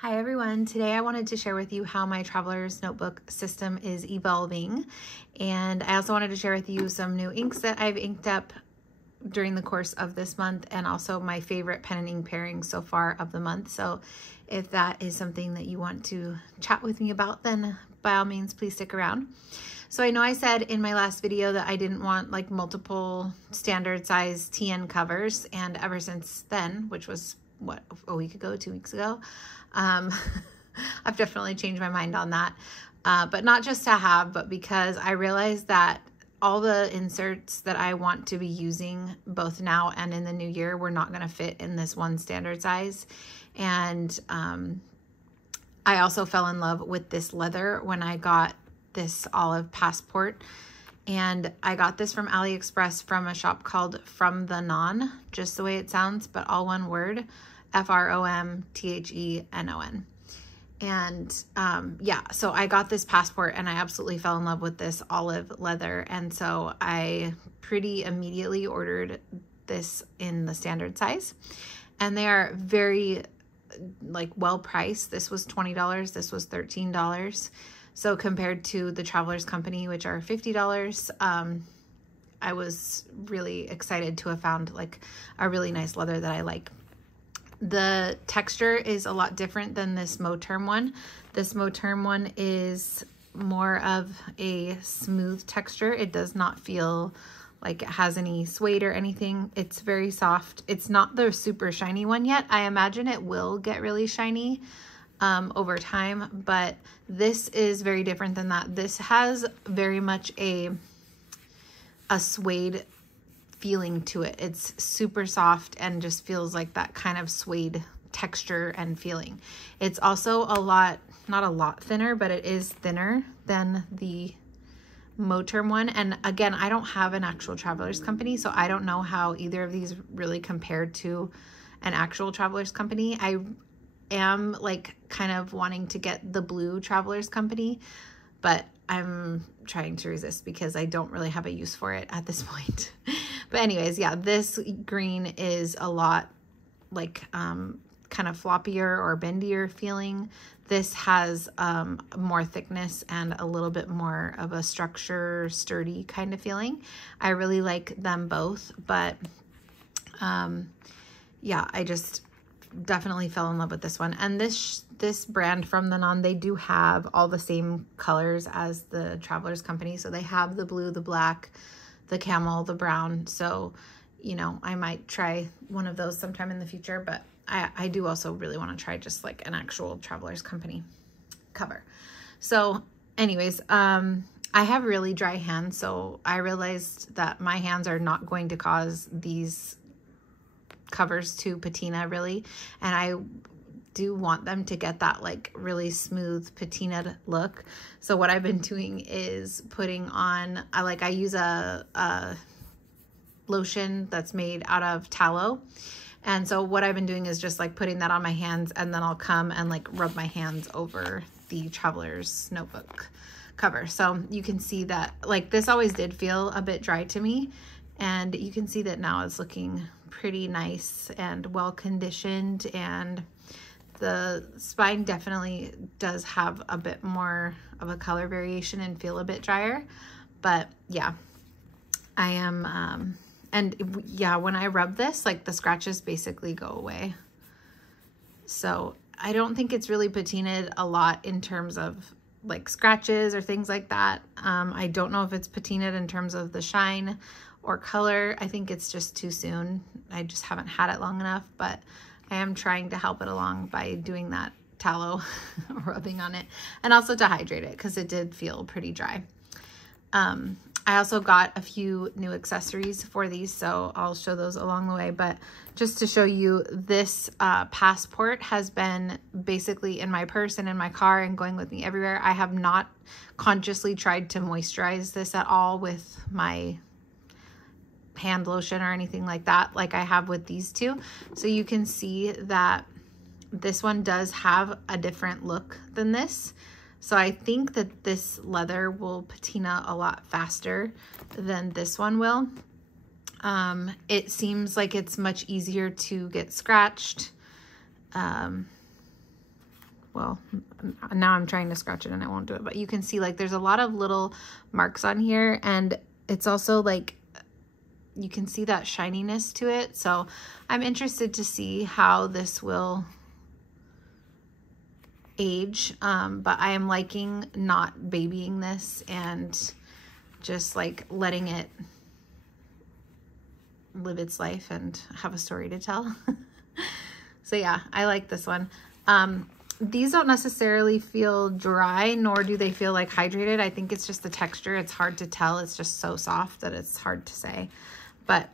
Hi everyone, today I wanted to share with you how my Traveler's Notebook system is evolving, and I also wanted to share with you some new inks that I've inked up during the course of this month, and also my favorite pen and ink pairings so far of the month. So if that is something that you want to chat with me about, then by all means please stick around. So I know I said in my last video that I didn't want like multiple standard size TN covers, and ever since then, which was what, a week ago, 2 weeks ago, I've definitely changed my mind on that. But not just to have, but because I realized that all the inserts that I want to be using both now and in the new year were not going to fit in this one standard size. And I also fell in love with this leather when I got this olive passport. And I got this from AliExpress from a shop called Fromthenon, just the way it sounds, but all one word, Fromthenon. And yeah, so I got this passport and I absolutely fell in love with this olive leather. And so I pretty immediately ordered this in the standard size. And they are very like well priced. This was $20, this was $13. So compared to the Traveler's Company, which are $50, I was really excited to have found like a really nice leather that I like. The texture is a lot different than this Moterm one. This Moterm one is more of a smooth texture. It does not feel like it has any suede or anything. It's very soft. It's not the super shiny one yet. I imagine it will get really shiny over time, but this is very different than that. This has very much a suede feeling to it. It's super soft and just feels like that kind of suede texture and feeling. It's also a lot, not a lot thinner, but it is thinner than the Moterm one. And again, I don't have an actual Traveler's Company, so I don't know how either of these really compared to an actual Traveler's Company. I am like kind of wanting to get the blue Traveler's Company, but I'm trying to resist because I don't really have a use for it at this point. But anyways, yeah, this green is a lot like kind of floppier or bendier feeling. This has more thickness and a little bit more of a structure, sturdy kind of feeling. I really like them both, but yeah, I just definitely fell in love with this one. And this brand Fromthenon, they do have all the same colors as the Traveler's Company. So they have the blue, the black, the camel, the brown. So, you know, I might try one of those sometime in the future, but I do also really want to try just like an actual Traveler's Company cover. So anyways, I have really dry hands, so I realized that my hands are not going to cause these covers to patina really, and I do want them to get that like really smooth patinaed look. So what I've been doing is putting on, I use a lotion that's made out of tallow, and so what I've been doing is just like putting that on my hands, and then I'll come and like rub my hands over the Traveler's Notebook cover. So you can see that like this always did feel a bit dry to me, and you can see that now it's looking pretty nice and well conditioned, and the spine definitely does have a bit more of a color variation and feel a bit drier. But yeah, I am and yeah, when I rub this, like the scratches basically go away. So I don't think it's really patinaed a lot in terms of like scratches or things like that. I don't know if it's patinaed in terms of the shine or color. I think it's just too soon. I just haven't had it long enough, but I am trying to help it along by doing that tallow rubbing on it, and also to hydrate it because it did feel pretty dry. I also got a few new accessories for these, so I'll show those along the way. But just to show you, this passport has been basically in my purse and in my car and going with me everywhere. I have not consciously tried to moisturize this at all with my hand lotion or anything like that, like I have with these two. So you can see that this one does have a different look than this. So I think that this leather will patina a lot faster than this one will. It seems like it's much easier to get scratched. well, now I'm trying to scratch it and I won't do it, but you can see like there's a lot of little marks on here, and it's also like you can see that shininess to it. So I'm interested to see how this will age, but I am liking not babying this and just like letting it live its life and have a story to tell. So yeah, I like this one. These don't necessarily feel dry, nor do they feel like hydrated. I think it's just the texture. It's hard to tell. It's just so soft that it's hard to say. But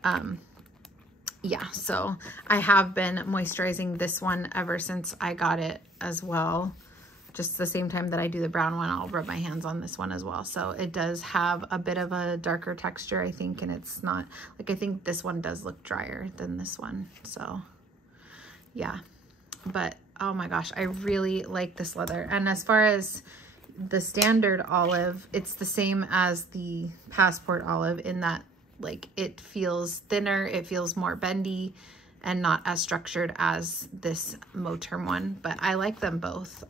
yeah, so I have been moisturizing this one ever since I got it as well. Just the same time that I do the brown one, I'll rub my hands on this one as well. So it does have a bit of a darker texture, I think, and it's not, like, I think this one does look drier than this one. So yeah, but oh my gosh, I really like this leather. And as far as the standard olive, it's the same as the Passport olive in that, like, it feels thinner, it feels more bendy, and not as structured as this Moterm one, but I like them both.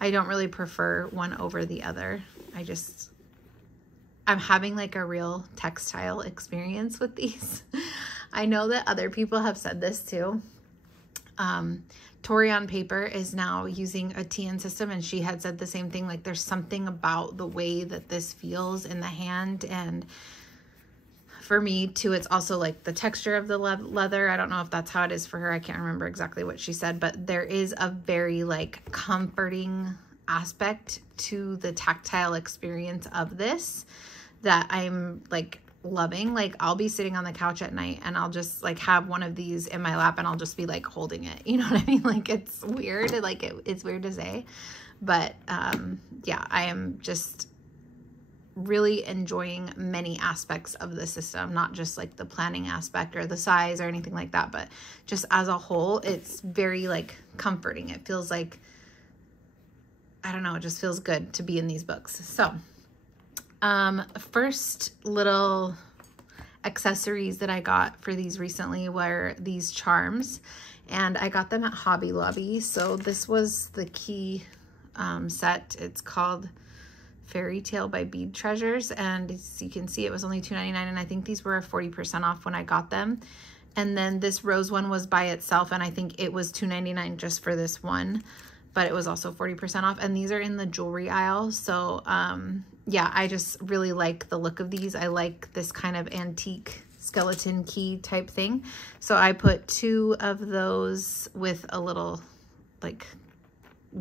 I don't really prefer one over the other. I'm having like a real textile experience with these. I know that other people have said this too. Tori on Paper is now using a TN system, and she had said the same thing. Like, there's something about the way that this feels in the hand, and for me too, it's also like the texture of the leather. I don't know if that's how it is for her. I can't remember exactly what she said, but there is a very like comforting aspect to the tactile experience of this that I'm like loving. Like, I'll be sitting on the couch at night and I'll just like have one of these in my lap and I'll just be like holding it. You know what I mean? Like, it's weird. Like, it's weird to say, but yeah, I am just really enjoying many aspects of the system, not just like the planning aspect or the size or anything like that, but just as a whole, it's very like comforting. It feels like, I don't know, it just feels good to be in these books. So first little accessories that I got for these recently were these charms, and I got them at Hobby Lobby. So this was the key set. It's called Fairy Tale by Bead Treasures, and as you can see, it was only $2.99, and I think these were 40% off when I got them. And then this rose one was by itself, and I think it was $2.99 just for this one, but it was also 40% off. And these are in the jewelry aisle. So yeah, I just really like the look of these. I like this kind of antique skeleton key type thing. So I put 2 of those with a little like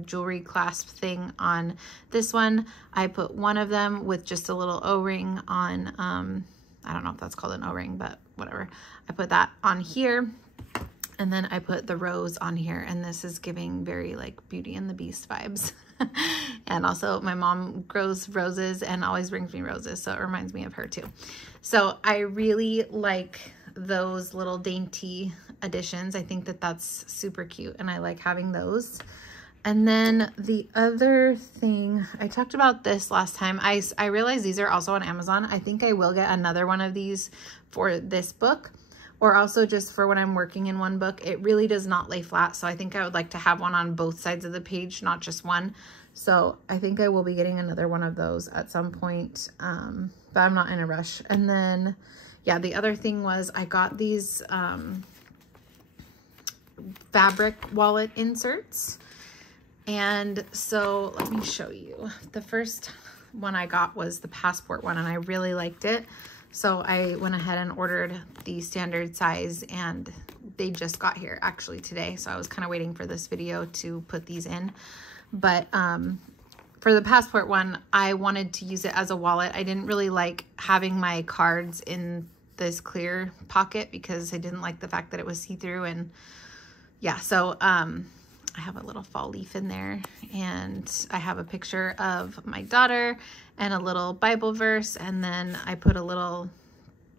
jewelry clasp thing on this one. I put 1 of them with just a little O-ring on, I don't know if that's called an O-ring, but whatever. I put that on here, and then I put the rose on here, and this is giving very like Beauty and the Beast vibes. And also my mom grows roses and always brings me roses, so it reminds me of her too. So I really like those little dainty additions. I think that that's super cute, and I like having those. And then the other thing, I talked about this last time. I realized these are also on Amazon. I think I will get another one of these for this book, or also just for when I'm working in one book. It really does not lay flat, so I think I would like to have one on both sides of the page, not just one. So I think I will be getting another one of those at some point, but I'm not in a rush. And then, yeah, the other thing was I got these fabric wallet inserts. And so let me show you. The first one I got was the Passport one, and I really liked it. So I went ahead and ordered the standard size, and they just got here actually today. So I was kind of waiting for this video to put these in. But for the Passport one, I wanted to use it as a wallet. I didn't really like having my cards in this clear pocket because I didn't like the fact that it was see-through. And yeah, so I have a little fall leaf in there, and I have a picture of my daughter and a little Bible verse, and then I put a little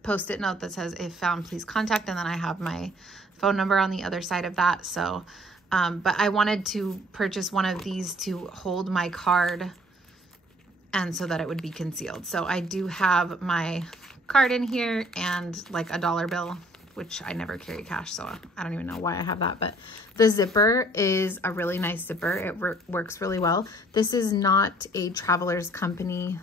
post-it note that says, if found, please contact, and then I have my phone number on the other side of that. So but I wanted to purchase one of these to hold my card and so that it would be concealed. So I do have my card in here and like a dollar bill which I never carry cash, so I don't even know why I have that. But the zipper is a really nice zipper. It works really well. This is not a Travelers Company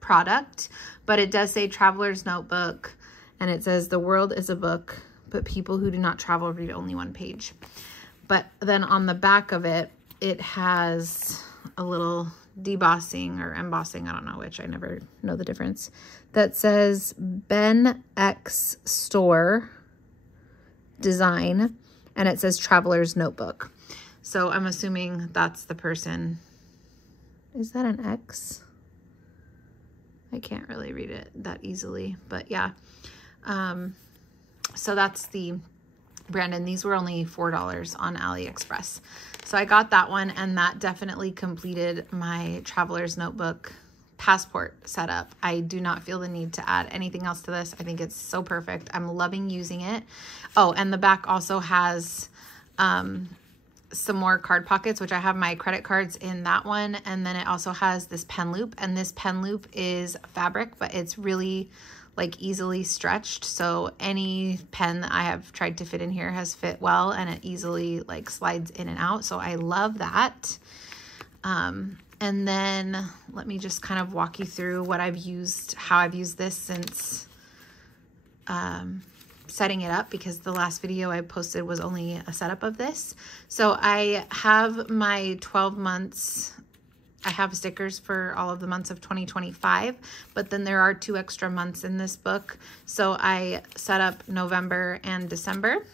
product, but it does say Traveler's Notebook, and it says the world is a book, but people who do not travel read only one page. But then on the back of it, it has a little debossing or embossing, I don't know which, I never know the difference, that says Ben X Store Design, and it says Traveler's Notebook. So I'm assuming that's the person. Is that an X? I can't really read it that easily, but yeah. So that's the brand, and these were only $4 on AliExpress. So I got that one, and that definitely completed my Traveler's Notebook passport setup. I do not feel the need to add anything else to this. I think it's so perfect. I'm loving using it. Oh, and the back also has some more card pockets, which I have my credit cards in that one. And then it also has this pen loop, and this pen loop is fabric, but it's really like easily stretched. So any pen that I have tried to fit in here has fit well, and it easily like slides in and out. So I love that. And then let me just kind of walk you through what I've used, how I've used this since setting it up, because the last video I posted was only a setup of this. So I have my 12 months, I have stickers for all of the months of 2025, but then there are 2 extra months in this book. So I set up November and December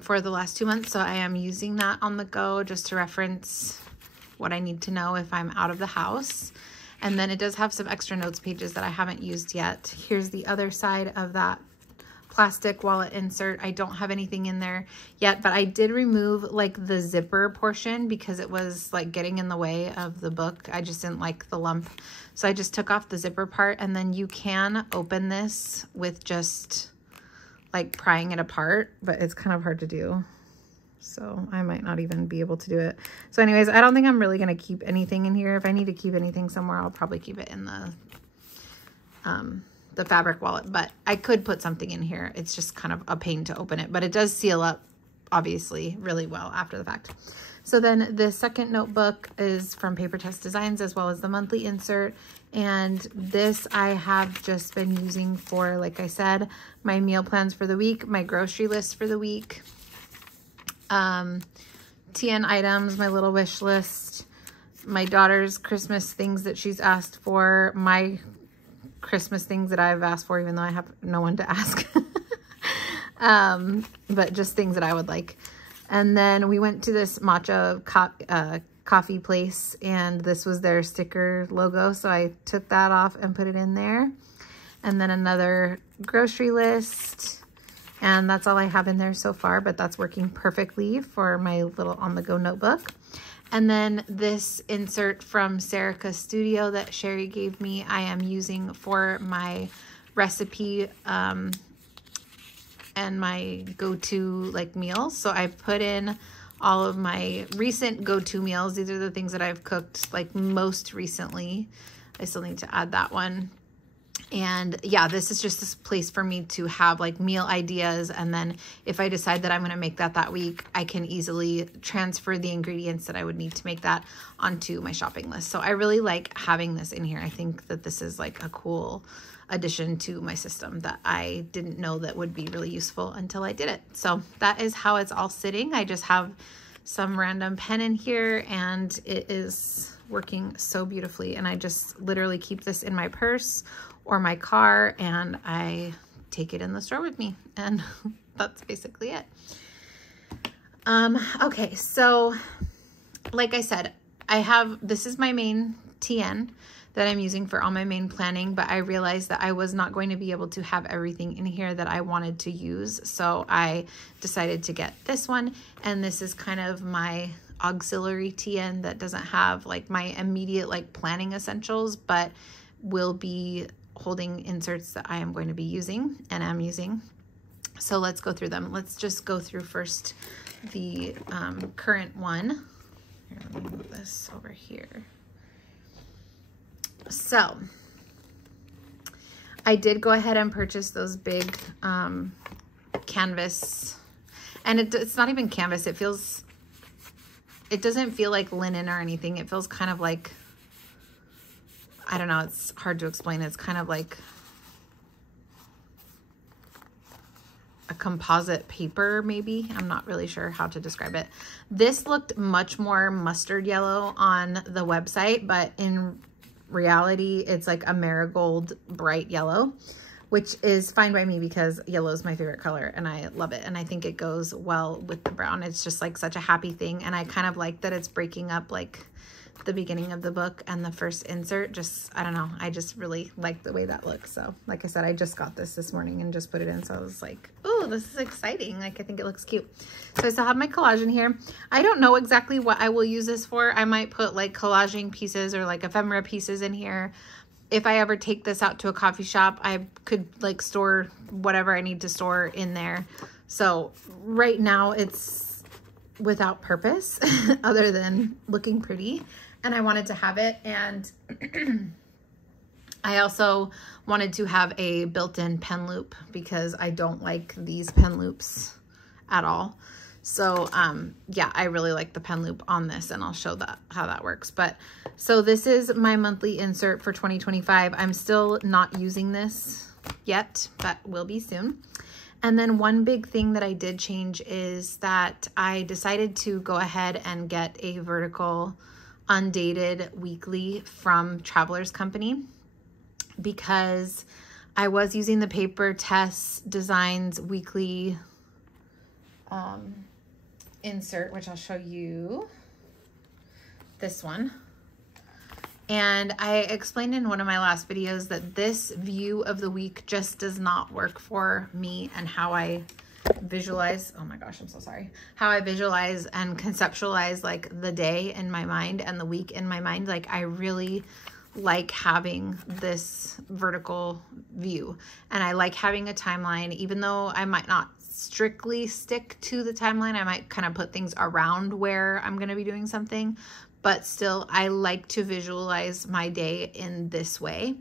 for the last 2 months. So I am using that on the go just to reference what I need to know if I'm out of the house. And then it does have some extra notes pages that I haven't used yet. Here's the other side of that plastic wallet insert. I don't have anything in there yet, but I did remove like the zipper portion because it was like getting in the way of the book. I just didn't like the lump. So I just took off the zipper part, and then you can open this with just like prying it apart, but it's kind of hard to do. So I might not even be able to do it. So anyways, I don't think I'm really going to keep anything in here. If I need to keep anything somewhere, I'll probably keep it in the fabric wallet, but I could put something in here. It's just kind of a pain to open it, but it does seal up obviously really well after the fact. So then the second notebook is from Paper Test Designs, as well as the monthly insert. And this I have just been using for, like I said, my meal plans for the week, my grocery list for the week, TN items, my little wish list, my daughter's Christmas things that she's asked for, my Christmas things that I've asked for, even though I have no one to ask. But just things that I would like. And then we went to this matcha coffee place, and this was their sticker logo. So I took that off and put it in there. And then another grocery list. And that's all I have in there so far, but that's working perfectly for my little on-the-go notebook. And then this insert from Serica Studio that Sherry gave me, I am using for my recipe and my go-to like meals. So I put in all of my recent go-to meals. These are the things that I've cooked like most recently. I still need to add that one. And yeah, this is just this place for me to have like meal ideas. And then if I decide that I'm going to make that week, I can easily transfer the ingredients that I would need to make that onto my shopping list. So I really like having this in here. I think that this is like a cool addition to my system that I didn't know that would be really useful until I did it. So that is how it's all sitting. I just have some random pen in here, and it is working so beautifully. And I just literally keep this in my purse or my car, and I take it in the store with me, and that's basically it. Okay, so like I said, this is my main TN that I'm using for all my main planning, but I realized that I was not going to be able to have everything in here that I wanted to use. So I decided to get this one, and this is kind of my auxiliary TN that doesn't have like my immediate like planning essentials, but will be holding inserts that I am going to be using and am using. So let's go through them. Let's just go through first the current one. Here, let me move this over here. So I did go ahead and purchase those big canvas, and it's not even canvas. It doesn't feel like linen or anything. It feels kind of like, I don't know, it's hard to explain. It's kind of like a composite paper, maybe. I'm not really sure how to describe it. This looked much more mustard yellow on the website, but in reality, it's like a marigold bright yellow, which is fine by me because yellow is my favorite color and I love it. And I think it goes well with the brown. It's just like such a happy thing. And I kind of like that it's breaking up like the beginning of the book and the first insert. Just, I don't know. I just really like the way that looks. So like I said, I just got this morning and just put it in. So I was like, oh, this is exciting. Like, I think it looks cute. So I still have my collage in here. I don't know exactly what I will use this for. I might put like collaging pieces or like ephemera pieces in here. If I ever take this out to a coffee shop, I could like store whatever I need to store in there. So right now it's without purpose other than looking pretty. And I wanted to have it. And I also wanted to have a built-in pen loop because I don't like these pen loops at all. So yeah, I really like the pen loop on this, and I'll show that how that works. But so this is my monthly insert for 2025. I'm still not using this yet, but will be soon. And then one big thing that I did change is that I decided to go ahead and get a vertical undated weekly from Travelers Company because I was using the Paper Test Designs weekly insert, which I'll show you, this one. And I explained in one of my last videos that this view of the week just does not work for me and how I visualize, oh my gosh, I'm so sorry, how I visualize and conceptualize like the day in my mind and the week in my mind. Like, I really like having this vertical view, and I like having a timeline. Even though I might not strictly stick to the timeline, I might kind of put things around where I'm going to be doing something, but still I like to visualize my day in this way.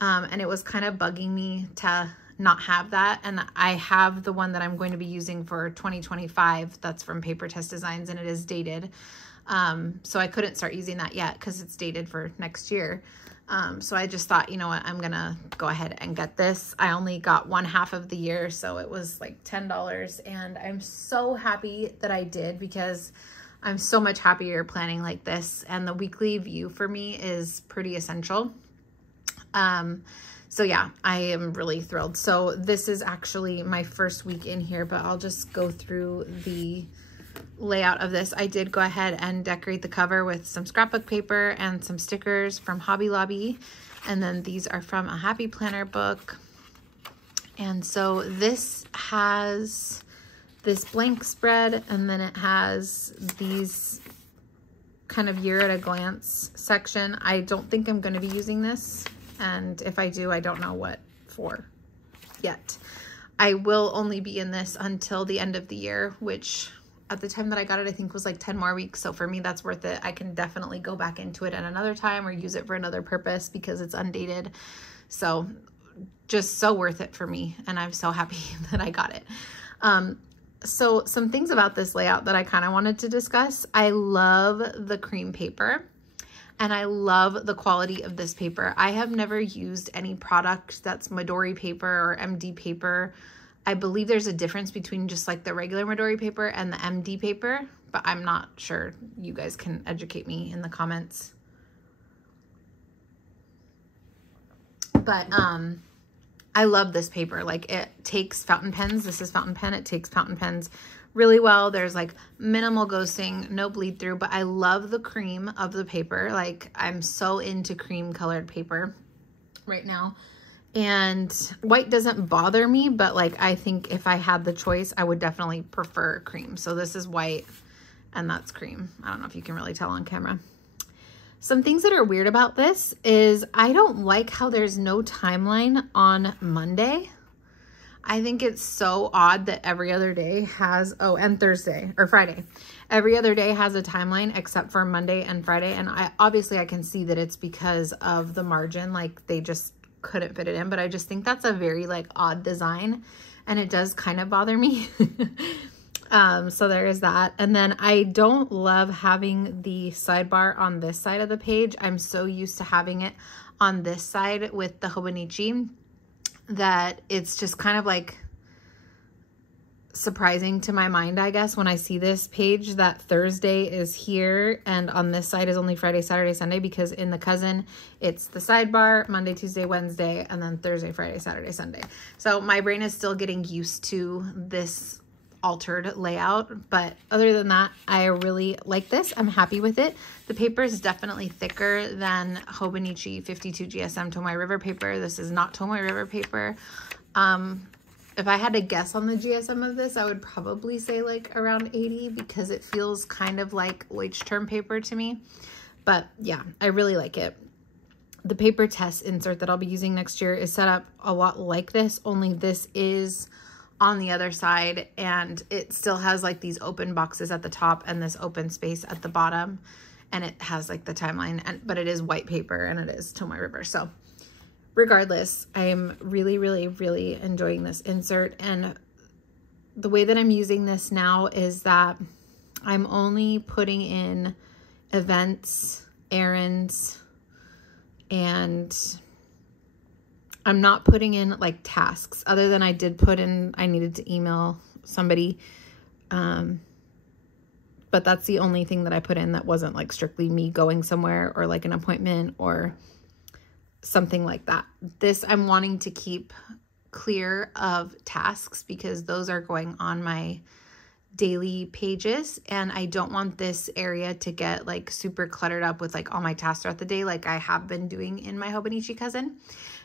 And it was kind of bugging me to not have that. And I have the one that I'm going to be using for 2025 that's from Paper Test Designs, and it is dated. So I couldn't start using that yet because it's dated for next year. So I just thought, you know what, I'm gonna go ahead and get this. I only got one half of the year, so it was like $10, and I'm so happy that I did because I'm so much happier planning like this, and the weekly view for me is pretty essential. So yeah, I am really thrilled. So this is actually my first week in here, but I'll just go through the layout of this. I did go ahead and decorate the cover with some scrapbook paper and some stickers from Hobby Lobby. And then these are from a Happy Planner book. And so this has this blank spread, and then it has these kind of year at a glance section. I don't think I'm going to be using this. And if I do, I don't know what for yet. I will only be in this until the end of the year, which at the time that I got it, I think was like 10 more weeks. So for me, that's worth it. I can definitely go back into it at another time or use it for another purpose because it's undated. So just so worth it for me. And I'm so happy that I got it. So some things about this layout that I kind of wanted to discuss. I love the cream paper. And I love the quality of this paper. I have never used any product that's Midori paper or MD paper. I believe there's a difference between just like the regular Midori paper and the MD paper, but I'm not sure. You guys can educate me in the comments. But I love this paper. Like, it takes fountain pens. This is fountain pen. It takes fountain pens really well. There's like minimal ghosting, no bleed through, but I love the cream of the paper. Like, I'm so into cream colored paper right now. And white doesn't bother me, but like, I think if I had the choice, I would definitely prefer cream. So this is white and that's cream. I don't know if you can really tell on camera. Some things that are weird about this is I don't like how there's no timeline on Monday. I think it's so odd that every other day has, oh, and Thursday or Friday. Every other day has a timeline except for Monday and Friday. And obviously I can see that it's because of the margin. Like, they just couldn't fit it in, but I just think that's a very like odd design and it does kind of bother me. So there is that. And then I don't love having the sidebar on this side of the page. I'm so used to having it on this side with the Hobonichi that it's just kind of like surprising to my mind, I guess, when I see this page that Thursday is here and on this side is only Friday, Saturday, Sunday, because in the cousin, it's the sidebar, Monday, Tuesday, Wednesday, and then Thursday, Friday, Saturday, Sunday. So my brain is still getting used to this altered layout, but other than that, I really like this. I'm happy with it. The paper is definitely thicker than Hobonichi 52 GSM Tomoe River paper. This is not Tomoe River paper. If I had to guess on the GSM of this, I would probably say like around 80 because it feels kind of like Leuchtturm paper to me. But yeah, I really like it. The paper test insert that I'll be using next year is set up a lot like this, only this is on the other side and it still has like these open boxes at the top and this open space at the bottom, and it has like the timeline, but it is white paper and it is Tomoe River. So regardless, I'm really, really, really enjoying this insert, and the way that I'm using this now is that I'm only putting in events, errands, and I'm not putting in like tasks, other than I did put in, I needed to email somebody. But that's the only thing that I put in that wasn't like strictly me going somewhere or like an appointment or something like that. This I'm wanting to keep clear of tasks because those are going on my daily pages, and I don't want this area to get like super cluttered up with like all my tasks throughout the day like I have been doing in my Hobonichi cousin.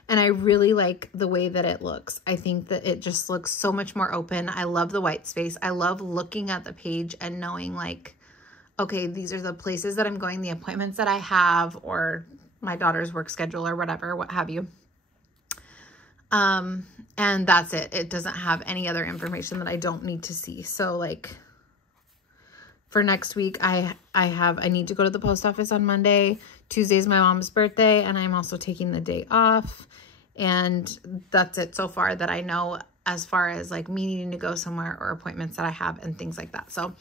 And I really like the way that it looks. I think that it just looks so much more open. I love the white space. I love looking at the page and knowing like, okay, these are the places that I'm going, the appointments that I have, or my daughter's work schedule or whatever, what have you. And that's it. It doesn't have any other information that I don't need to see. So like for next week, I need to go to the post office on Monday. Tuesday is my mom's birthday, and I'm also taking the day off. And that's it so far that I know as far as like me needing to go somewhere or appointments that I have and things like that. So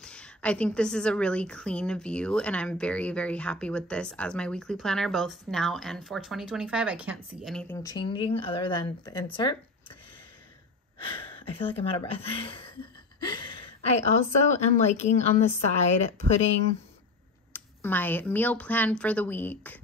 I think this is a really clean view, and I'm very, very happy with this as my weekly planner, both now and for 2025. I can't see anything changing other than the insert. I feel like I'm out of breath. I also am liking on the side putting my meal plan for the week,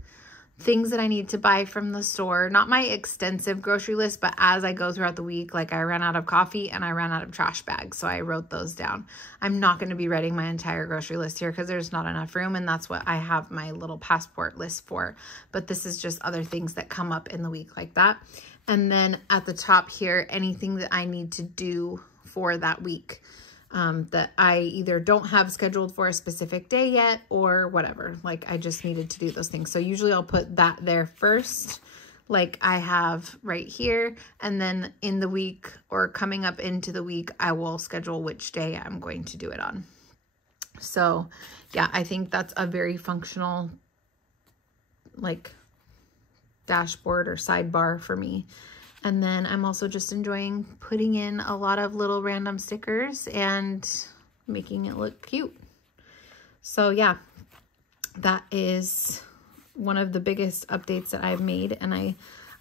things that I need to buy from the store, not my extensive grocery list, but as I go throughout the week, like I ran out of coffee and I ran out of trash bags. So I wrote those down. I'm not going to be writing my entire grocery list here because there's not enough room, and that's what I have my little passport list for. But this is just other things that come up in the week like that. And then at the top here, anything that I need to do for that week. That I either don't have scheduled for a specific day yet or whatever. Like I just needed to do those things. So usually I'll put that there first, like I have right here. And then in the week or coming up into the week, I will schedule which day I'm going to do it on. So yeah, I think that's a very functional like dashboard or sidebar for me. And then I'm also just enjoying putting in a lot of little random stickers and making it look cute. So yeah, that is one of the biggest updates that I've made. And I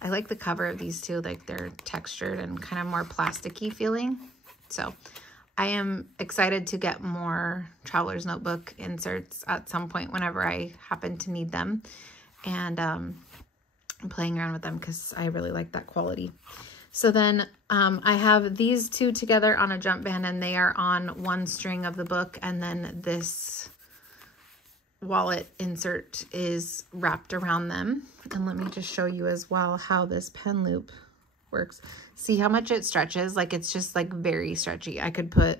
like the cover of these too, like they're textured and kind of more plasticky feeling. So I am excited to get more Traveler's Notebook inserts at some point whenever I happen to need them. And I'm playing around with them because I really like that quality. So then I have these two together on a jump band, and they are on one string of the book, and then this wallet insert is wrapped around them. And let me just show you as well how this pen loop works. See how much it stretches? Like it's just like very stretchy. I could put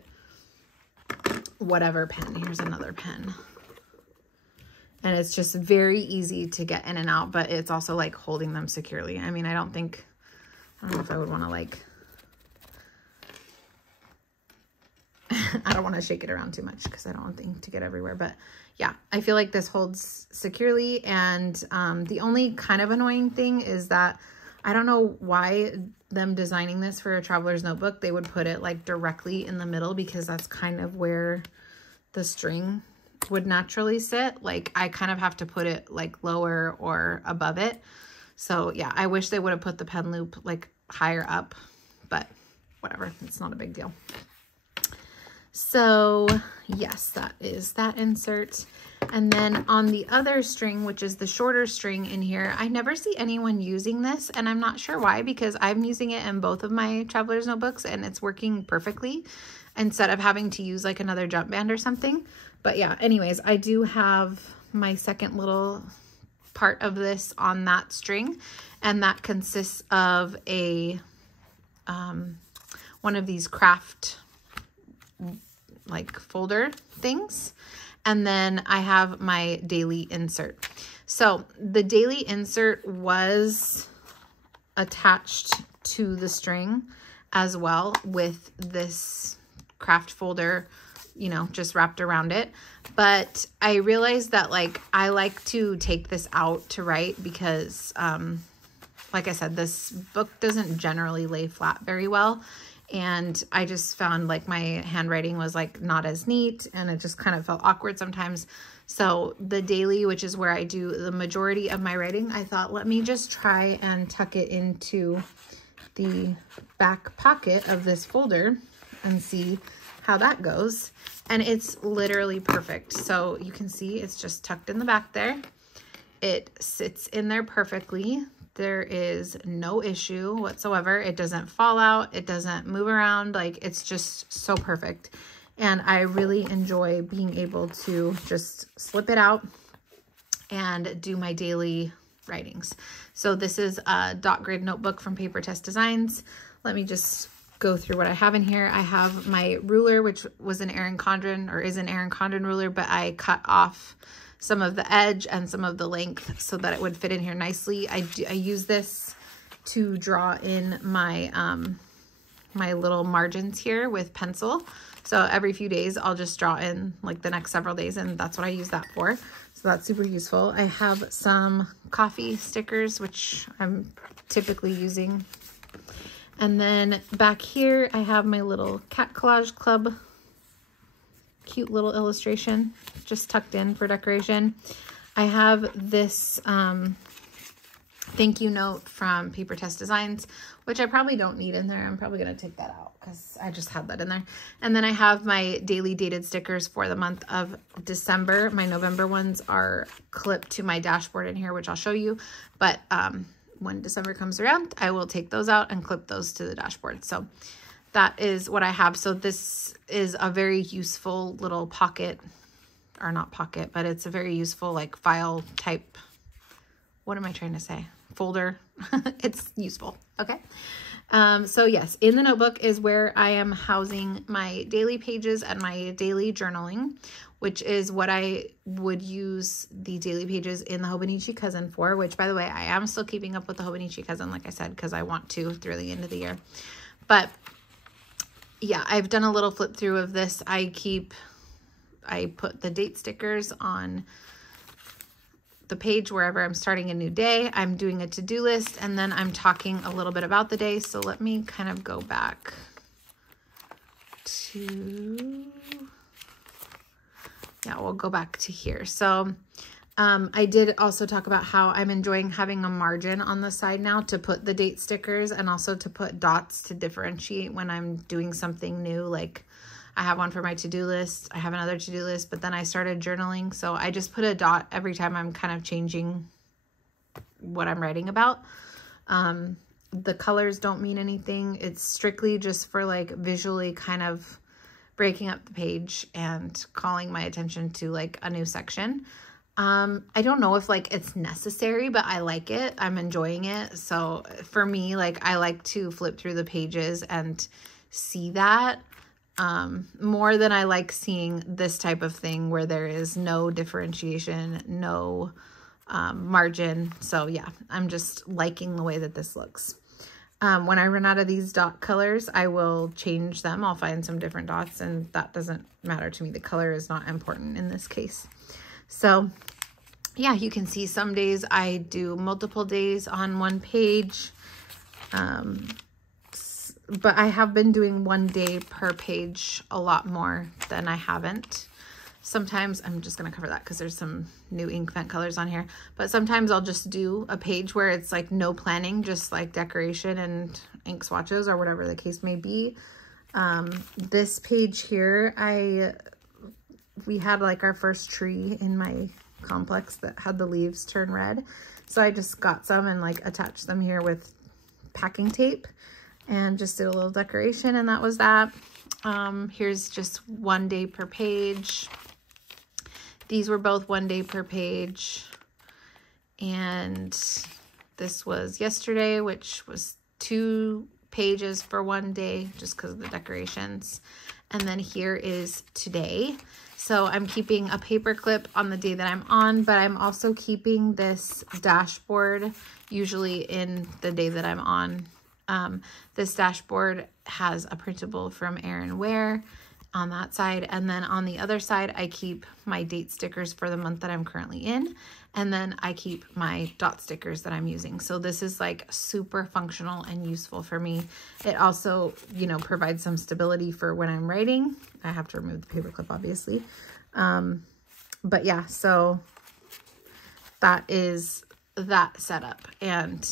whatever pen. Here's another pen. And it's just very easy to get in and out, but it's also like holding them securely. I mean, I don't know if I would want to like, I don't want to shake it around too much because I don't want things to get everywhere. But yeah, I feel like this holds securely. And the only kind of annoying thing is that I don't know why them designing this for a traveler's notebook, they would put it like directly in the middle, because that's kind of where the string would naturally sit. Like I kind of have to put it like lower or above it. So yeah, I wish they would have put the pen loop like higher up, but whatever, it's not a big deal. So yes, that is that insert. And then on the other string, which is the shorter string in here, I never see anyone using this, and I'm not sure why, because I'm using it in both of my traveler's notebooks and it's working perfectly instead of having to use like another jump band or something. But yeah, anyways, I do have my second little part of this on that string, and that consists of a one of these craft like folder things. And then I have my daily insert. So the daily insert was attached to the string as well with this craft folder, you know, just wrapped around it. But I realized that like I like to take this out to write because like I said, this book doesn't generally lay flat very well. And I just found like my handwriting was like not as neat, and it just kind of felt awkward sometimes. So the daily, which is where I do the majority of my writing, I thought, let me just try and tuck it into the back pocket of this folder and see how that goes. And it's literally perfect. So you can see it's just tucked in the back there. It sits in there perfectly. There is no issue whatsoever. It doesn't fall out. It doesn't move around. Like, it's just so perfect. And I really enjoy being able to just slip it out and do my daily writings. So this is a dot grid notebook from Paper Test Designs. Let me just go through what I have in here. I have my ruler, which was an Erin Condren, or is an Erin Condren ruler, but I cut off some of the edge and some of the length so that it would fit in here nicely. I use this to draw in my my little margins here with pencil. So every few days I'll just draw in like the next several days, and that's what I use that for. So that's super useful. I have some coffee stickers, which I'm typically using. And then back here I have my little Cat Collage Club cute little illustration just tucked in for decoration. I have this thank you note from Paper Test Designs, which I probably don't need in there. I'm probably going to take that out because I just had that in there. And then I have my daily dated stickers for the month of December. My November ones are clipped to my dashboard in here, which I'll show you. But when December comes around, I will take those out and clip those to the dashboard. So that is what I have. So this is a very useful little pocket, or not pocket, but it's a very useful like file type, what am I trying to say? Folder. It's useful. Okay. So yes, in the notebook is where I am housing my daily pages and my daily journaling, which is what I would use the daily pages in the Hobonichi Cousin for, which by the way, I am still keeping up with the Hobonichi Cousin, like I said, because I want to through the end of the year. But yeah, I've done a little flip through of this. I put the date stickers on the page wherever I'm starting a new day. I'm doing a to-do list, and then I'm talking a little bit about the day. So let me kind of go back to, yeah, we'll go back to here. So I did also talk about how I'm enjoying having a margin on the side now to put the date stickers, and also to put dots to differentiate when I'm doing something new. Like I have one for my to-do list. I have another to-do list, but then I started journaling. So I just put a dot every time I'm kind of changing what I'm writing about. The colors don't mean anything. It's strictly just for like visually kind of breaking up the page and calling my attention to like a new section. I don't know if like it's necessary, but I like it. I'm enjoying it. So for me, like I like to flip through the pages and see that more than I like seeing this type of thing where there is no differentiation, no margin. So yeah, I'm just liking the way that this looks. When I run out of these dot colors, I will change them. I'll find some different dots, and that doesn't matter to me. The color is not important in this case. So yeah, you can see some days I do multiple days on one page. But I have been doing 1 day per page a lot more than I haven't. Sometimes, I'm just going to cover that because there's some new ink vent colors on here. But sometimes I'll just do a page where it's like no planning, just like decoration and ink swatches or whatever the case may be. This page here, we had like our first tree in my complex that had the leaves turn red. So I just got some and like attached them here with packing tape and just did a little decoration, and that was that. Here's just 1 day per page. These were both 1 day per page. And this was yesterday, which was 2 pages for 1 day just because of the decorations. And then here is today. So I'm keeping a paper clip on the day that I'm on, but I'm also keeping this dashboard usually in the day that I'm on. This dashboard has a printable from Erin Ware on that side. And then on the other side, I keep my date stickers for the month that I'm currently in. And then I keep my dot stickers that I'm using. So this is like super functional and useful for me. It also, you know, provides some stability for when I'm writing. I have to remove the paper clip, obviously. But yeah, so that is that setup. And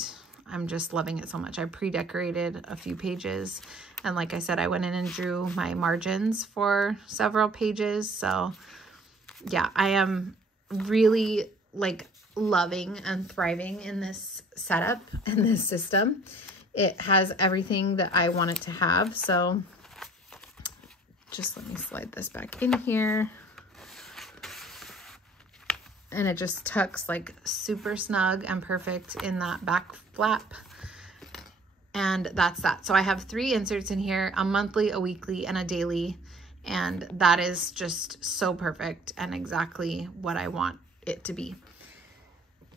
I'm just loving it so much. I pre-decorated a few pages. And like I said, I went in and drew my margins for several pages. So yeah, I am really like loving and thriving in this setup and this system. It has everything that I want it to have. So just let me slide this back in here. And it just tucks like super snug and perfect in that back flap. And that's that. So I have 3 inserts in here, a monthly, a weekly, and a daily. And that is just so perfect and exactly what I want it to be.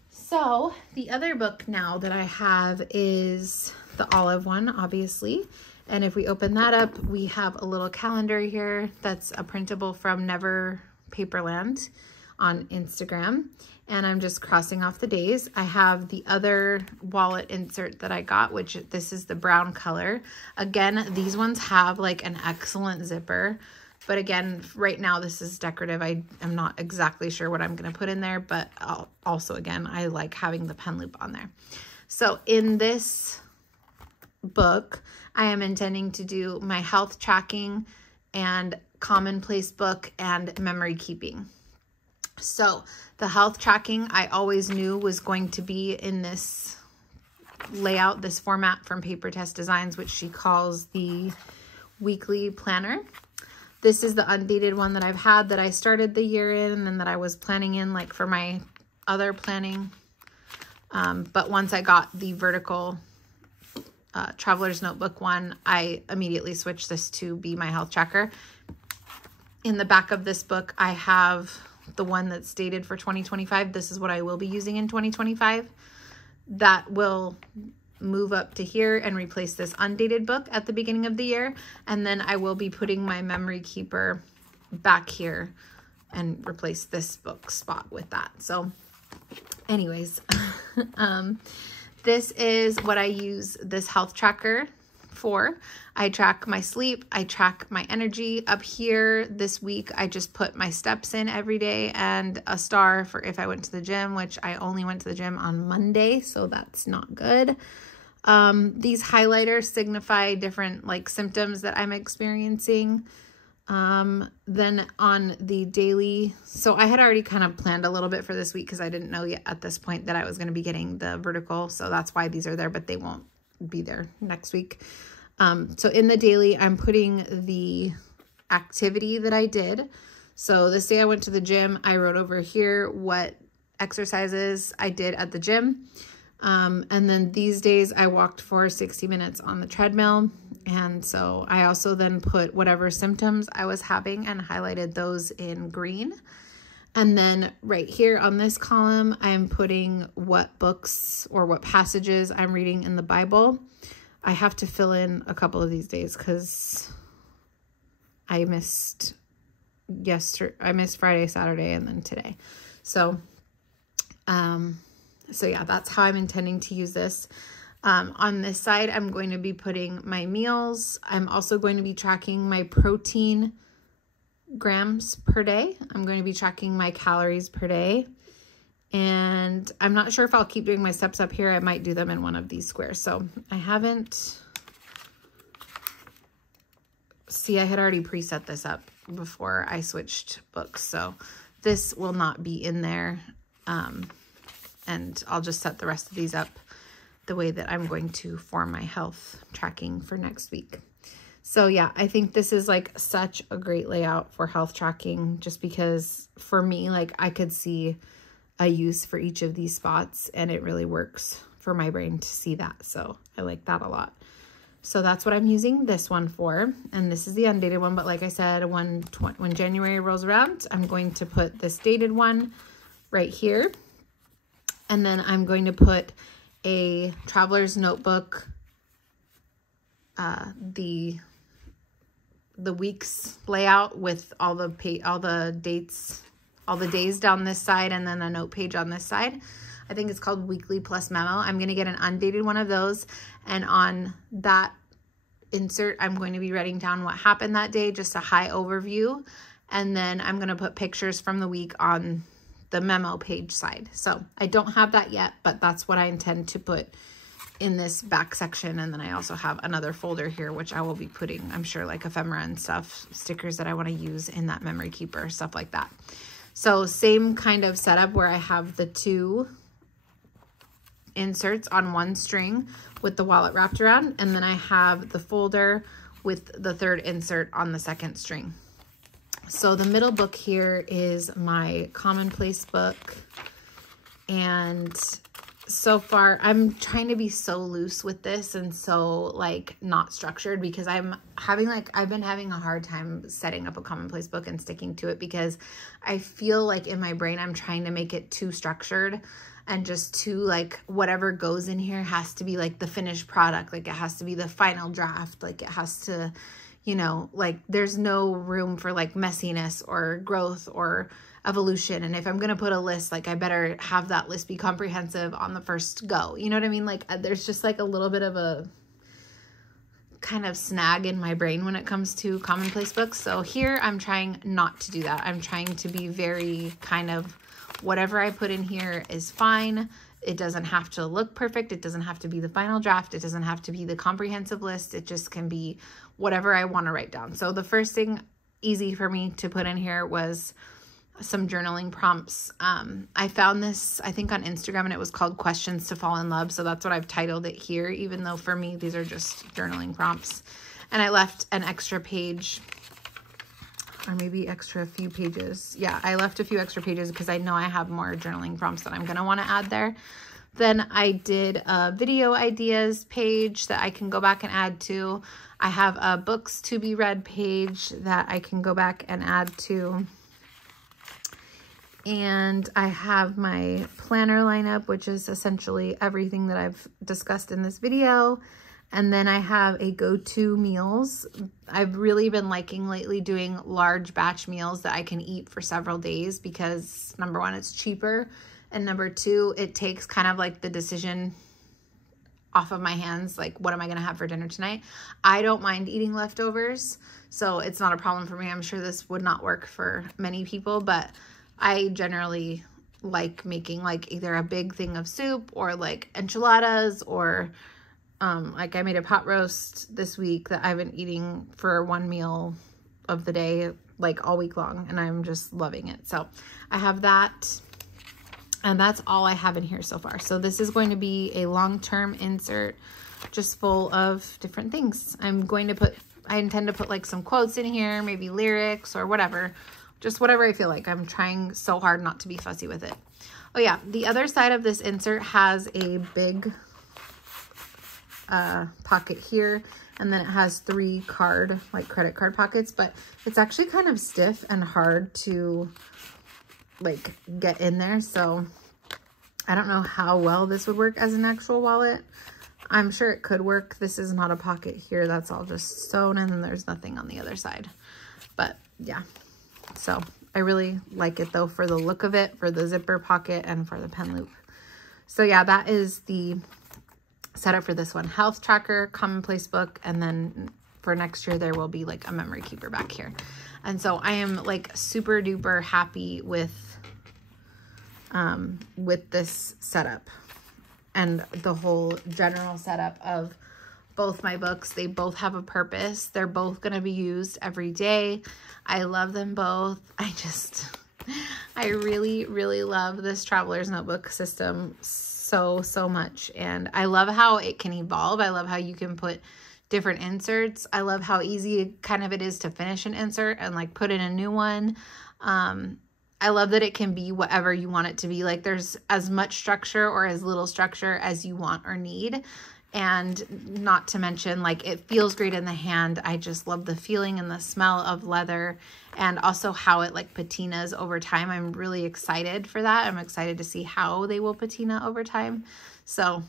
So the other book now that I have is the olive one, obviously. And if we open that up, we have a little calendar here that's a printable from Never Paperland on Instagram. And I'm just crossing off the days. I have the other wallet insert that I got, which this is the brown color. Again, these ones have like an excellent zipper. But again, right now this is decorative. I am not exactly sure what I'm going to put in there, but also again, I like having the pen loop on there. So in this book, I am intending to do my health tracking and commonplace book and memory keeping. So the health tracking I always knew was going to be in this layout, this format from Paper Test Designs, which she calls the weekly planner. This is the undated one that I've had that I started the year in and then that I was planning in like for my other planning. But once I got the vertical Traveler's Notebook one, I immediately switched this to be my health tracker. In the back of this book, I have the one that's dated for 2025. This is what I will be using in 2025. That will move up to here and replace this undated book at the beginning of the year. And then I will be putting my memory keeper back here and replace this book spot with that. So anyways, this is what I use this health tracker for. I track my sleep, I track my energy. Up here this week, I just put my steps in every day and a star for if I went to the gym, which I only went to the gym on Monday, so that's not good. These highlighters signify different like symptoms that I'm experiencing. Then on the daily, so I had already kind of planned a little bit for this week because I didn't know yet at this point that I was going to be getting the vertical. So that's why these are there, but they won't be there next week. So in the daily, I'm putting the activity that I did. So this day I went to the gym. I wrote over here what exercises I did at the gym. And then these days I walked for 60 minutes on the treadmill. And so I also then put whatever symptoms I was having and highlighted those in green. And then right here on this column, I'm putting what books or what passages I'm reading in the Bible. I have to fill in a couple of these days because I missed Friday, Saturday, and then today. So yeah, that's how I'm intending to use this. On this side, I'm going to be putting my meals. I'm also going to be tracking my protein grams per day. I'm going to be tracking my calories per day. And I'm not sure if I'll keep doing my steps up here. I might do them in one of these squares. So I haven't... See, I had already preset this up before I switched books. So this will not be in there. And I'll just set the rest of these up the way that I'm going to form my health tracking for next week. So yeah, I think this is like such a great layout for health tracking, just because for me, like I could see a use for each of these spots, and it really works for my brain to see that. So I like that a lot. So that's what I'm using this one for. And this is the undated one. But like I said, when January rolls around, I'm going to put this dated one right here. And then I'm going to put a traveler's notebook, the week's layout with all the dates, all the days down this side, and then a note page on this side. I think it's called Weekly Plus Memo. I'm going to get an undated one of those, and on that insert, I'm going to be writing down what happened that day, just a high overview, and then I'm going to put pictures from the week on the memo page side. So I don't have that yet, but that's what I intend to put in this back section. And then I also have another folder here, which I will be putting, I'm sure, like ephemera and stuff, stickers that I want to use in that memory keeper, stuff like that. So same kind of setup where I have the two inserts on one string with the wallet wrapped around, and then I have the folder with the third insert on the second string. So the middle book here is my commonplace book, and so far I'm trying to be so loose with this and so like not structured, because I've been having a hard time setting up a commonplace book and sticking to it, because I feel like in my brain I'm trying to make it too structured and just too like whatever goes in here has to be like the finished product, like it has to be the final draft, like it has to, you know, like there's no room for like messiness or growth or evolution. And if I'm going to put a list, like I better have that list be comprehensive on the first go. You know what I mean? Like there's just like a little bit of a kind of snag in my brain when it comes to commonplace books. So here I'm trying not to do that. I'm trying to be very kind of whatever I put in here is fine. It doesn't have to look perfect. It doesn't have to be the final draft. It doesn't have to be the comprehensive list. It just can be whatever I want to write down. So the first thing easy for me to put in here was some journaling prompts. I found this, I think on Instagram, and it was called Questions to Fall in Love. So that's what I've titled it here, even though for me, these are just journaling prompts. And I left an extra page, or maybe extra few pages. Yeah, I left a few extra pages because I know I have more journaling prompts that I'm going to want to add there. Then I did a video ideas page that I can go back and add to. I have a books to be read page that I can go back and add to. And I have my planner lineup, which is essentially everything that I've discussed in this video. And then I have a go-to meals. I've really been liking lately doing large batch meals that I can eat for several days, because number one, it's cheaper. And number two, it takes kind of like the decision off of my hands. Like, what am I going to have for dinner tonight? I don't mind eating leftovers, so it's not a problem for me. I'm sure this would not work for many people, but I generally like making like either a big thing of soup or like enchiladas, or like I made a pot roast this week that I've been eating for one meal of the day, like all week long, and I'm just loving it. So I have that, and that's all I have in here so far. So this is going to be a long-term insert just full of different things. I intend to put like some quotes in here, maybe lyrics or whatever, just whatever I feel like. I'm trying so hard not to be fussy with it. Oh yeah, the other side of this insert has a big pocket here, and then it has 3 credit card pockets, but it's actually kind of stiff and hard to like get in there. So I don't know how well this would work as an actual wallet. I'm sure it could work. This is not a pocket here. That's all just sewn, and then there's nothing on the other side. But yeah, so I really like it though for the look of it, for the zipper pocket, and for the pen loop. So yeah, that is the set up for this one. Health tracker, commonplace book, and then for next year there will be like a memory keeper back here. And so I am like super duper happy with this setup and the whole general setup of both my books. They both have a purpose. They're both going to be used every day. I love them both. I really, really love this Traveler's Notebook system so much. And I love how it can evolve. I love how you can put different inserts. I love how easy kind of it is to finish an insert and like put in a new one. I love that it can be whatever you want it to be. Like there's as much structure or as little structure as you want or need. And not to mention, like, it feels great in the hand. I just love the feeling and the smell of leather, and also how it like patinas over time. I'm really excited for that. I'm excited to see how they will patina over time. So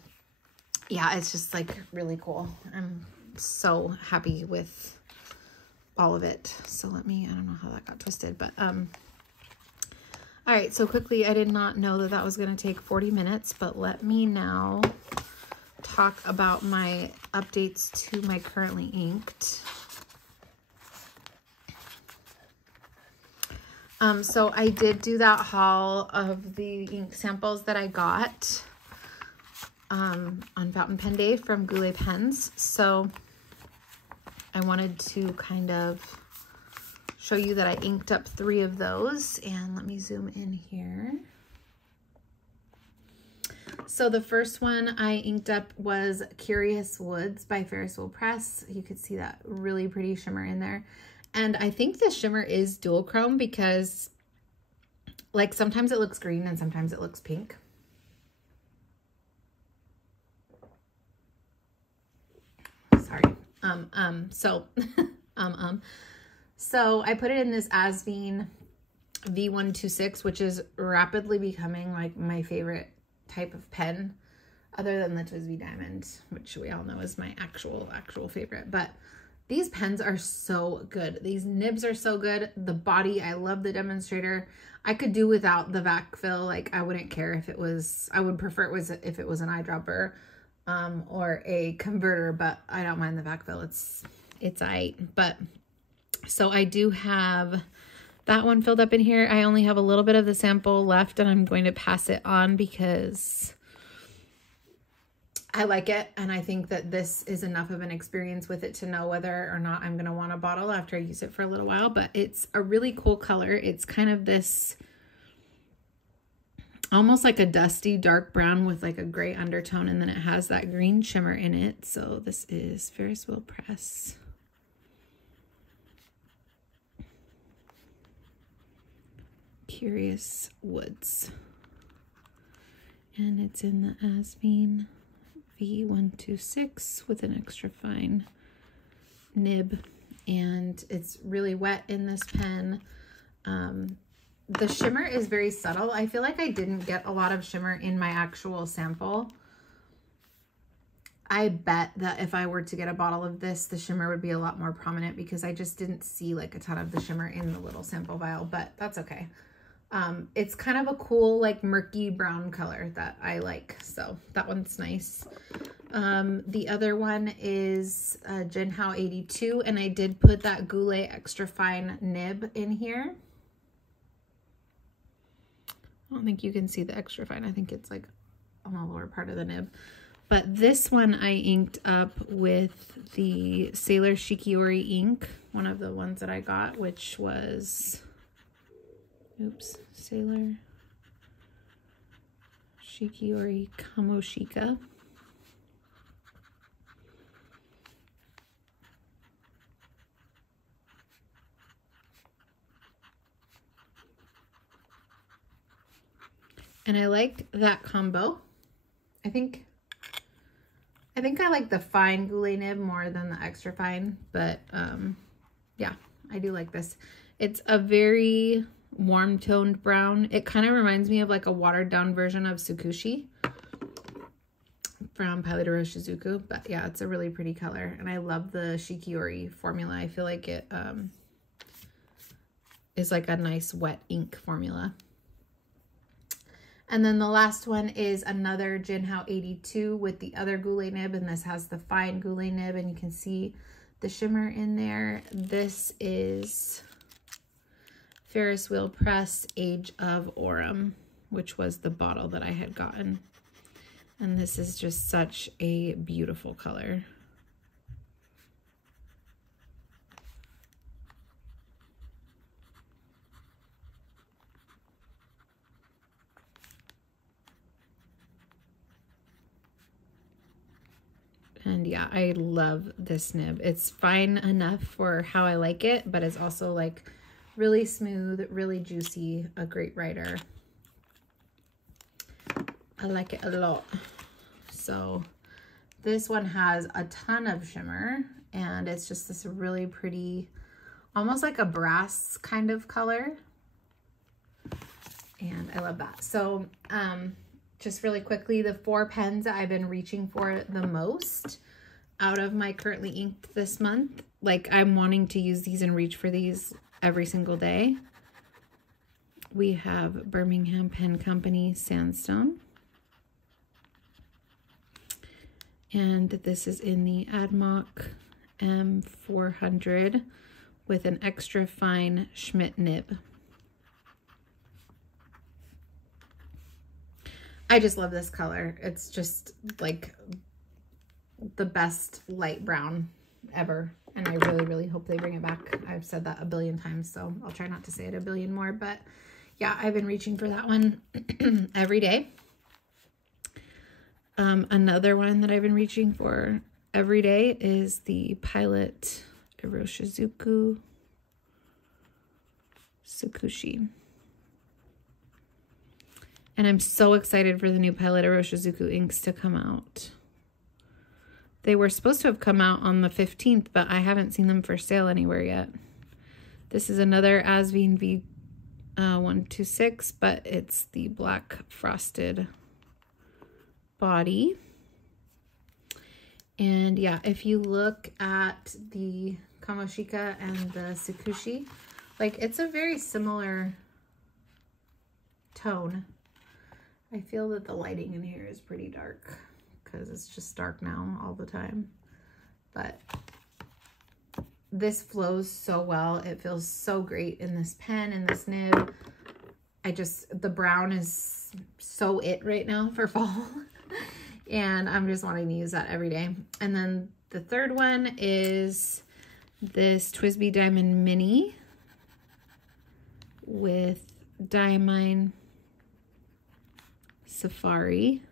yeah, it's just like really cool. I'm so happy with all of it. So I don't know how that got twisted, but all right, so quickly, I did not know that was going to take 40 minutes, but let me now talk about my updates to my currently inked. So I did do that haul of the ink samples that I got on Fountain Pen Day from Goulet Pens. So I wanted to kind of show you that I inked up 3 of those, and let me zoom in here. So the first one I inked up was Curious Woods by Ferris Press. You could see that really pretty shimmer in there. And I think the shimmer is dual chrome because like sometimes it looks green and sometimes it looks pink. Sorry. So I put it in this Asvine V126, which is rapidly becoming like my favorite type of pen, other than the Twisbe Diamond, which we all know is my actual favorite. But these pens are so good. These nibs are so good. The body, I love the demonstrator. I could do without the vac fill. Like I wouldn't care if it was, I would prefer it was if it was an eyedropper or a converter, but I don't mind the vac fill. It's aight. But so I do have that one filled up in here. I only have a little bit of the sample left, and I'm going to pass it on because I like it. And I think that this is enough of an experience with it to know whether or not I'm going to want a bottle after I use it for a little while. But it's a really cool color. It's kind of this almost like a dusty dark brown with like a gray undertone, and then it has that green shimmer in it. So this is Ferris Press. Curious Woods, and it's in the Asvine V126 with an extra fine nib, and it's really wet in this pen. The shimmer is very subtle. I feel like I didn't get a lot of shimmer in my actual sample. I bet that if I were to get a bottle of this, the shimmer would be a lot more prominent because I just didn't see like a ton of the shimmer in the little sample vial, but that's okay. It's kind of a cool, like murky brown color that I like. So that one's nice. The other one is Jinho 82, and I did put that Goulet extra fine nib in here. I don't think you can see the extra fine. I think it's like on the lower part of the nib. But this one I inked up with the Sailor Shikiori ink, one of the ones that I got, which was... Oops, Sailor Shikiori Kamoshika. And I like that combo. I think I like the fine Goulet nib more than the extra fine, but yeah, I do like this. It's a very warm toned brown. It kind of reminds me of like a watered down version of Tsukushi from Pilot Orochi Zuku. But yeah, it's a really pretty color, and I love the Shikiori formula. I feel like it is like a nice wet ink formula. And then the last one is another Jinho 82 with the other goulet nib, and this has the fine goulet nib, and you can see the shimmer in there. This is Ferris Wheel Press Age of Aurum, which was the bottle that I had gotten. And this is just such a beautiful color. And yeah, I love this nib. It's fine enough for how I like it, but it's also like really smooth, really juicy, a great rider. I like it a lot. So this one has a ton of shimmer, and it's just this really pretty, almost like a brass kind of color. And I love that. So, just really quickly, the 4 pens that I've been reaching for the most out of my currently inked this month, like I'm wanting to use these and reach for these every single day. We have Birmingham Pen Company Sandstone. And this is in the Admock M400 with an extra fine Schmidt nib. I just love this color. It's just like the best light brown ever. And I really, really hope they bring it back. I've said that a billion times, so I'll try not to say it a billion more. But yeah, I've been reaching for that one every day. Another one that I've been reaching for every day is the Pilot Rosa Zuku Tsukushi. And I'm so excited for the new Pilot Rosa Zuku inks to come out. They were supposed to have come out on the 15th, but I haven't seen them for sale anywhere yet. This is another Asveen V126, but it's the black frosted body. And yeah, if you look at the Kamoshika and the Tsukushi, like it's a very similar tone. I feel that the lighting in here is pretty dark because it's just dark now all the time. But this flows so well. It feels so great in this pen, in this nib. The brown is so it right now for fall. And I'm just wanting to use that every day. And then the third one is this Twisbe Diamond Mini with Diamine Safari.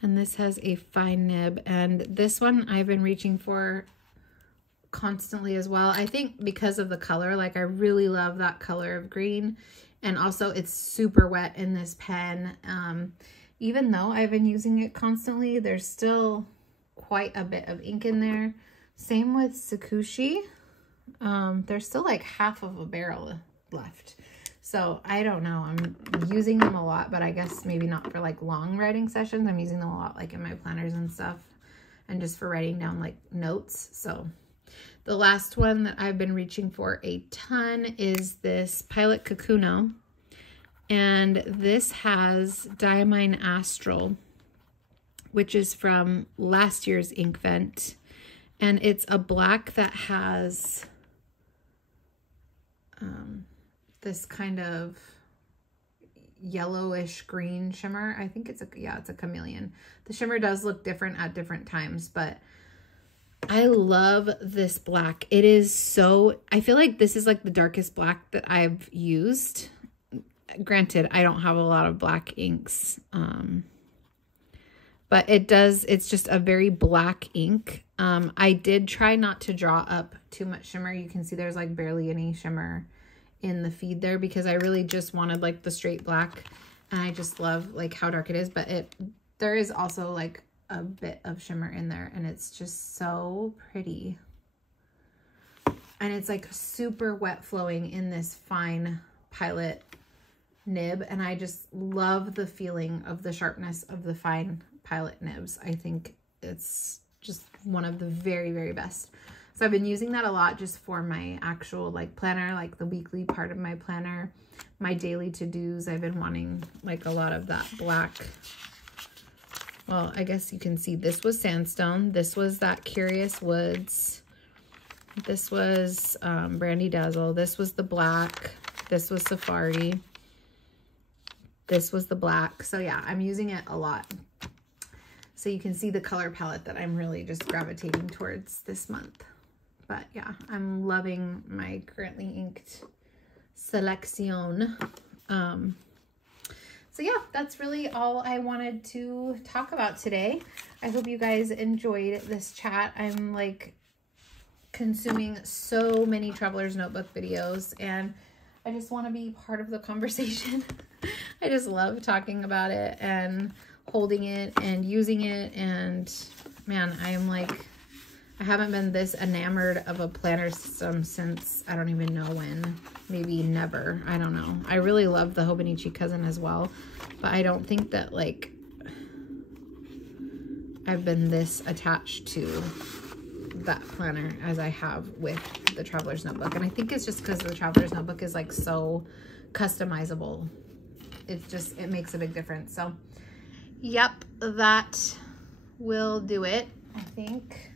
And this has a fine nib, and this one I've been reaching for constantly as well. I think because of the color, like I really love that color of green, and also it's super wet in this pen. Even though I've been using it constantly, there's still quite a bit of ink in there. Same with Tsukushi. There's still like half of a barrel left. So I don't know, I'm using them a lot, but I guess maybe not for like long writing sessions. I'm using them a lot like in my planners and stuff, and just for writing down like notes. So the last one that I've been reaching for a ton is this Pilot Kakuno, and this has Diamine Astral, which is from last year's Inkvent, and it's a black that has this kind of yellowish green shimmer. I think it's a chameleon. The shimmer does look different at different times, but I love this black. It is so, I feel like this is like the darkest black that I've used. Granted, I don't have a lot of black inks, but it's just a very black ink. I did try not to draw up too much shimmer. You can see there's like barely any shimmer in the feed there because I really just wanted like the straight black, and I just love like how dark it is, but there is also like a bit of shimmer in there, and it's just so pretty. And it's like super wet flowing in this fine Pilot nib, and I just love the feeling of the sharpness of the fine Pilot nibs. I think it's just one of the very, very best. So I've been using that a lot just for my actual like planner, like the weekly part of my planner, my daily to-dos. I've been wanting like a lot of that black. Well, I guess you can see this was Sandstone. This was that Curious Woods. This was Brandy Dazzle. This was the black. This was Safari. This was the black. So yeah, I'm using it a lot. So you can see the color palette that I'm really just gravitating towards this month. But yeah, I'm loving my currently inked selection. So yeah, that's really all I wanted to talk about today. I hope you guys enjoyed this chat. I'm like consuming so many Traveler's Notebook videos and I just want to be part of the conversation. I just love talking about it and holding it and using it. And man, I am like, I haven't been this enamored of a planner system since I don't even know when, maybe never. I don't know. I really love the Hobonichi Cousin as well, but I don't think that like I've been this attached to that planner as I have with the Traveler's Notebook. And I think it's just because the Traveler's Notebook is like so customizable. It's just, it makes a big difference. So yep, that will do it. I think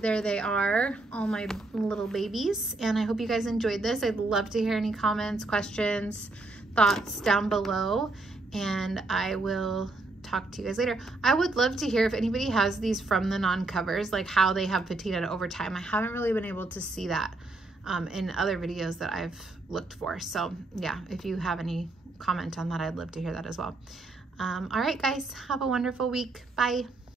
there they are, all my little babies. And I hope you guys enjoyed this. I'd love to hear any comments, questions, thoughts down below. And I will talk to you guys later. I would love to hear if anybody has these Fromthenon covers, like how they have patinaed over time. I haven't really been able to see that in other videos that I've looked for. So yeah, if you have any comment on that, I'd love to hear that as well. All right, guys, have a wonderful week. Bye.